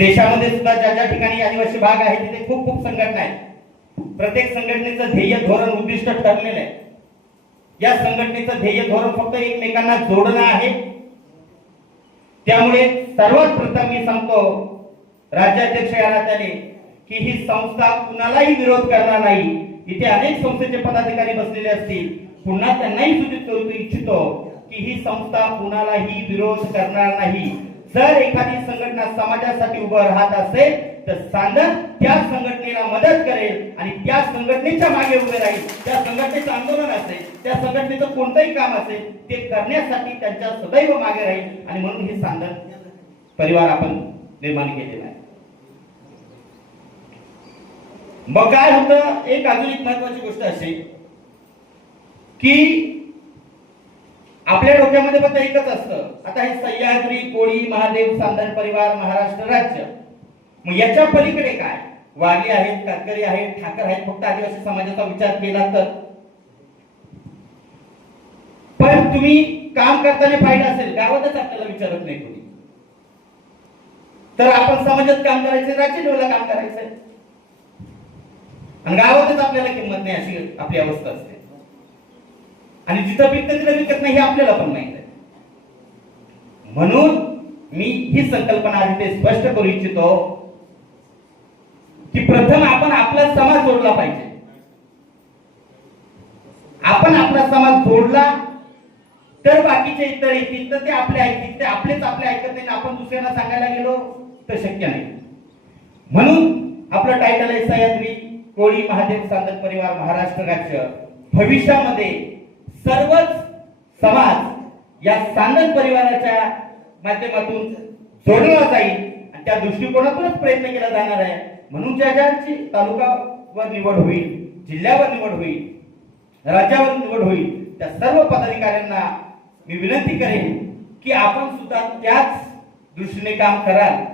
देशामध्ये सुद्धा ज्या ज्या ठिकाणी आदिवासी भाग आहे तिथे खूप खूप संघटना आहेत. प्रत्येक संघटनेचं ध्येय धोरण उद्दिष्ट ठरलेलं आहे. या संघटनेचं ध्येय धोरण फक्त एकमेकांना जोडणं आहे. त्यामुळे सर्वात प्रथम मी सांगतो राज्याध्यक्ष या नात्याने की ही संस्था कुणालाही विरोध करणार नाही. इथे अनेक संस्थेचे पदाधिकारी बसलेले असतील. पुन्हा त्यांनाही सूचित करू इच्छितो की ही संस्था कुणालाही विरोध करणार नाही. जर एखादी संघटना समाजासाठी उभं राहत असेल तर सांगत त्या संघटनेला मदत करेल आणि त्या संघटनेच्या मागे उभे राहील. त्या संघटनेचं आंदोलन असेल त्या संघटनेचं कोणतंही काम असेल ते करण्यासाठी त्यांच्या सदैव मागे राहील. आणि म्हणून हे सांगत परिवार आपण निर्माण केलेला आहे. मग काय होतं? एक अजून एक महत्वाची गोष्ट अशी की आपल्या डोक्यामध्ये फक्त एकच असतं. आता हे सह्याद्री कोळी महादेव सांदल परिवार महाराष्ट्र राज्य. मग याच्या पलीकडे काय? वाघे आहेत कातकरी आहेत ठाकर आहेत फक्त आदिवासी समाजाचा विचार केला तर? पण तुम्ही काम करताना पाहिलं असेल गावातच आपल्याला विचारत नाही कोणी. तर आपण समाजात काम करायचं राज्य लेवलला काम करायचं. आणि गावातच आपल्याला किंमत नाही अशी आपली अवस्था असते. आणि जिथं पिकतं तिथं विकत नाही हे आपल्याला पण माहीत आहे. म्हणून मी ही संकल्पना आधी स्पष्ट करू इच्छितो की प्रथम आपण आपला समाज जोडला पाहिजे. आपण आपला समाज जोडला तर बाकीचे इतर येतील तर ते आपले ऐकतील ते आपलेच आपले ऐकत नाही आपण दुसऱ्यांना सांगायला गेलो तर शक्य नाही. म्हणून आपलं टायटल आहे सह्याद्री कोळी महादेव सांदत परिवार महाराष्ट्र राज्य. भविष्यामध्ये सर्वच समाज या सांगत परिवाराच्या माध्यमातून जोडला जाईल. आणि त्या दृष्टिकोनातूनच प्रयत्न केला जाणार आहे. म्हणून ज्या ज्यांची तालुकावर निवड होईल जिल्ह्यावर निवड होईल राज्यावर निवड होईल त्या सर्व पदाधिकाऱ्यांना मी विनंती करेन की आपण सुद्धा त्याच दृष्टीने काम कराल.